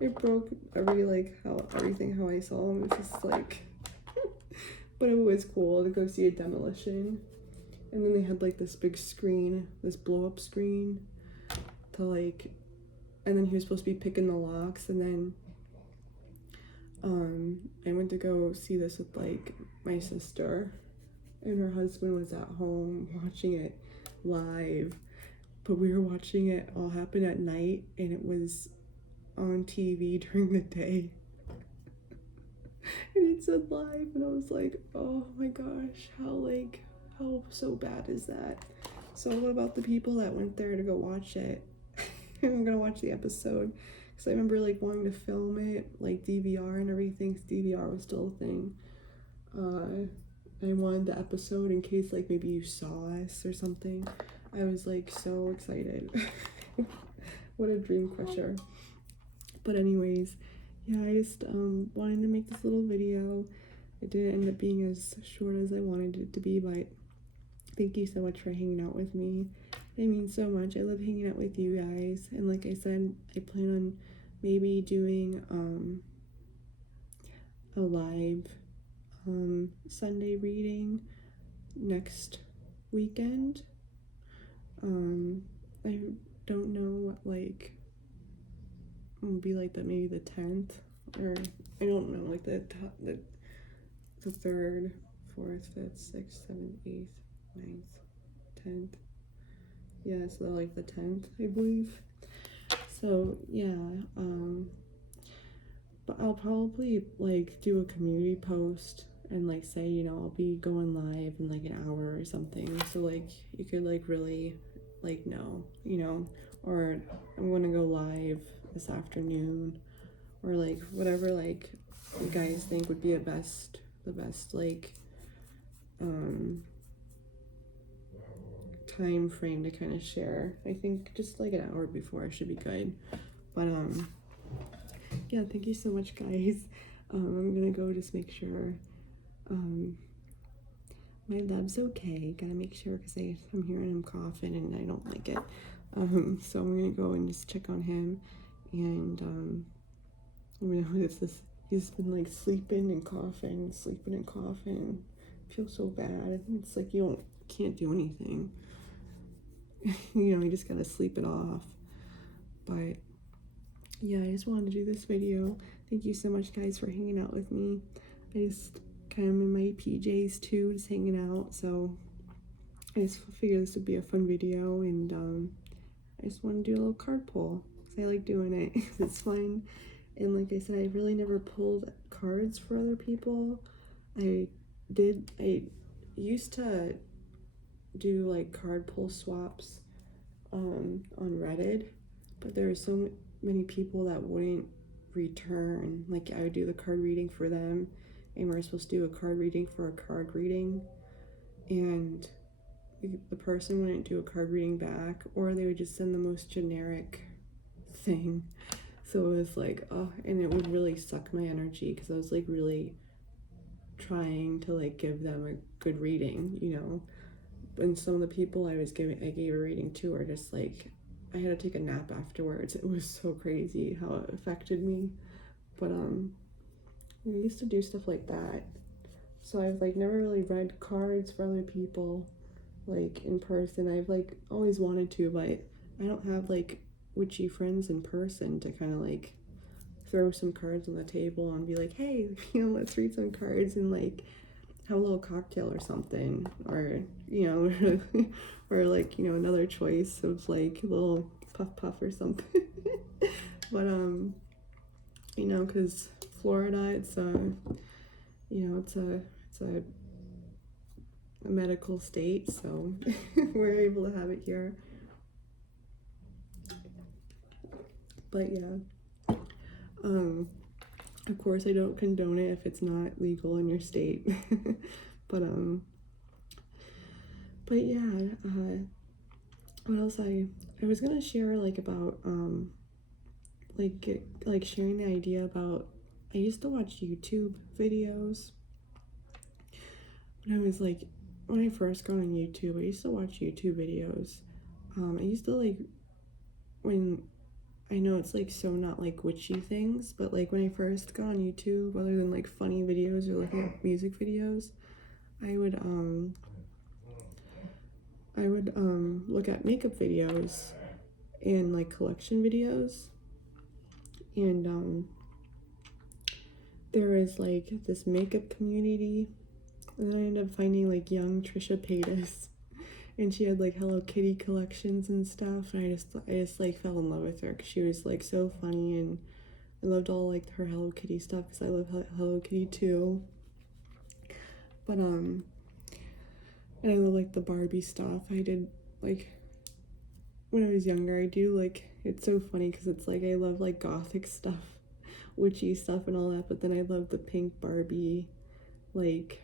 it broke everything how I saw him. It's just like, but it was cool to go see a demolition. And then they had like this big screen, this blow up screen to like, and then he was supposed to be picking the locks, and then I went to go see this with like my sister, and her husband was at home watching it live, but we were watching it all happen at night, and it was on TV during the day. And it said live, and I was like, oh my gosh, how so bad is that? So what about the people that went there to go watch it? I'm gonna watch the episode, because I remember like wanting to film it, like DVR and everything, 'cause DVR was still a thing. I wanted the episode in case like maybe you saw us or something. I was like so excited. What a dream crusher. But anyways, yeah, I just wanted to make this little video. It didn't end up being as short as I wanted it to be, but thank you so much for hanging out with me. It means so much. I love hanging out with you guys. And like I said, I plan on maybe doing a live Sunday reading next weekend. I don't know what like it would be like that, maybe the 10th, or I don't know, like the 3rd, 4th, 5th, 6th, 7th, 8th, 9th, 10th. Yeah, so like the 10th, I believe. So yeah, but I'll probably like do a community post and like say, you know, I'll be going live in like an hour or something, so like you could like really like know, you know, or I'm gonna go live this afternoon, or like whatever like you guys think would be the best like time frame to kind of share. I think just like an hour before should be good. But yeah, thank you so much, guys. I'm gonna go just make sure my lab's okay. Gotta make sure, because I'm hearing him coughing and I don't like it. So I'm gonna go and just check on him, and you know, he's been like sleeping and coughing. I feel so bad. It's like you can't do anything. You know, you just gotta sleep it off. But yeah, I just wanted to do this video. Thank you so much, guys, for hanging out with me. I just kind of in my PJs too, just hanging out. So I just figured this would be a fun video, and I just want to do a little card pull because I like doing it. It's fun. And like I said, I really never pulled cards for other people. I used to do like card pull swaps on Reddit, but there were so many people that wouldn't return. Like I would do the card reading for them, and we're supposed to do a card reading for a card reading, and the person wouldn't do a card reading back, or they would just send the most generic thing. So it was like, oh, and it would really suck my energy, because I was like really trying to like give them a good reading, you know. And some of the people I gave a reading to are just like, I had to take a nap afterwards. It was so crazy how it affected me. But I used to do stuff like that. So I've like never really read cards for other people like in person. I've like always wanted to, but I don't have like witchy friends in person to kind of like throw some cards on the table and be like, hey, you know, let's read some cards and like have a little cocktail or something, or you know, or like, you know, another choice of like a little puff or something. But you know, because Florida, it's you know, it's a medical state, so we're able to have it here. But yeah, of course I don't condone it if it's not legal in your state. but yeah, what else I was gonna share like about like sharing the idea about, I used to watch YouTube videos when I was like, when I first got on YouTube. I used to watch YouTube videos. I used to like, when, I know it's like so not like witchy things, but like when I first got on YouTube, other than like funny videos or looking at music videos, I would look at makeup videos and like collection videos, and there was like this makeup community, and then I ended up finding like young Trisha Paytas, and she had like Hello Kitty collections and stuff, and I just like fell in love with her because she was like so funny, and I loved all like her Hello Kitty stuff because I love Hello Kitty too. But and I love like the Barbie stuff. I did like when I was younger. I do like, it's so funny because it's like I love like gothic stuff, witchy stuff and all that, but then I love the pink Barbie, like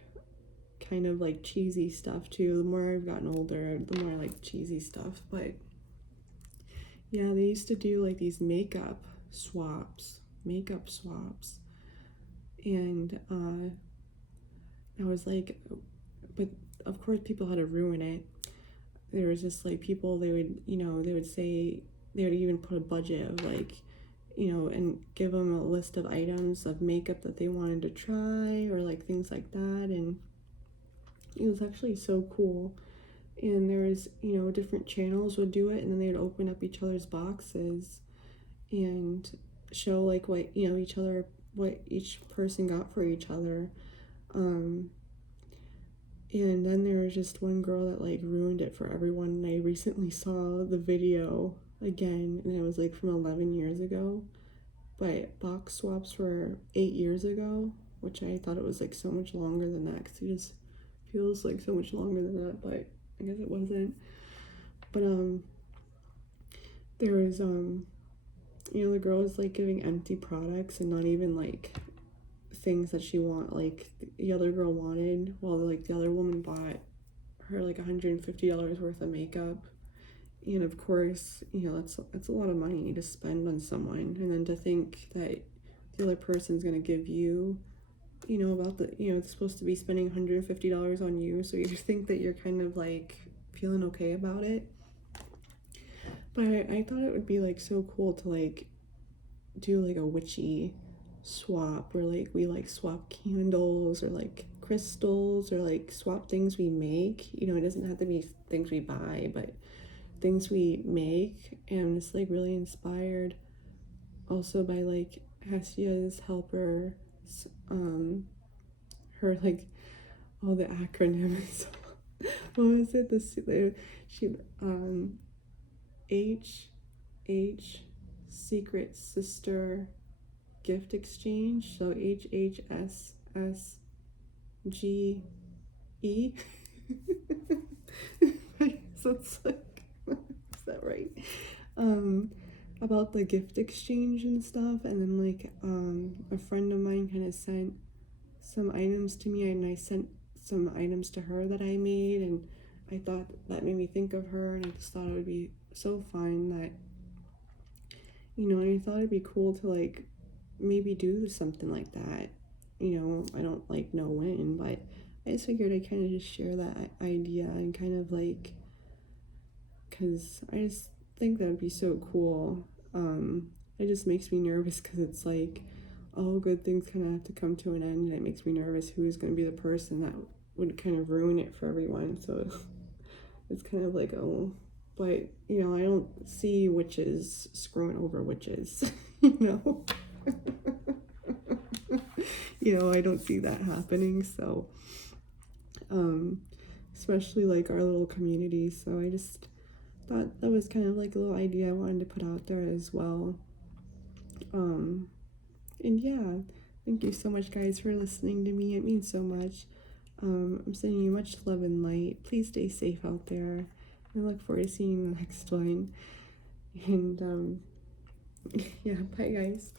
kind of like cheesy stuff too. The more I've gotten older, the more I like cheesy stuff. But yeah, they used to do like these makeup swaps, and I was like, but of course people had to ruin it. There was just like people, they would say, they would even put a budget of like, and give them a list of items of makeup that they wanted to try, or like things like that. And it was actually so cool. And there was, different channels would do it, and then they would open up each other's boxes and show like what, what each person got for each other. And then there was just one girl that like ruined it for everyone, and I recently saw the video again, and it was like from 11 years ago, but box swaps were 8 years ago, which I thought it was like so much longer than that, because it just feels like so much longer than that, but I guess it wasn't. But there was the girl was like giving empty products and not even like things that she like the other girl wanted, while like the other woman bought her like $150 worth of makeup. And of course, that's a lot of money to spend on someone, and then to think that the other person's gonna give you, about the, it's supposed to be spending $150 on you, so you think that you're kind of like feeling okay about it. But I thought it would be like so cool to like do like a witchy swap, where like we like swap candles or like crystals, or like swap things we make. It doesn't have to be things we buy, but things we make. And I'm just like really inspired also by like Hesia's helper, her like all the acronyms. What was it? H Secret Sister Gift Exchange. So HHSSGE. So it's like, is that right? About the gift exchange and stuff. And then like a friend of mine kind of sent some items to me, and I sent some items to her that I made, and I thought that made me think of her, and I just thought it would be so fun that, and I thought it'd be cool to like maybe do something like that. I don't like know when, but I just figured I'd kind of just share that idea, and kind of like, because I just think that would be so cool. It just makes me nervous because it's like all good things kind of have to come to an end, and it makes me nervous who's going to be the person that would kind of ruin it for everyone. So it's kind of like, oh, but I don't see witches screwing over witches. I don't see that happening. So especially like our little community. So I just thought that was kind of like a little idea I wanted to put out there as well. And yeah, thank you so much, guys, for listening to me. It means so much. I'm sending you much love and light. Please stay safe out there. I look forward to seeing you in the next one. And yeah, bye, guys.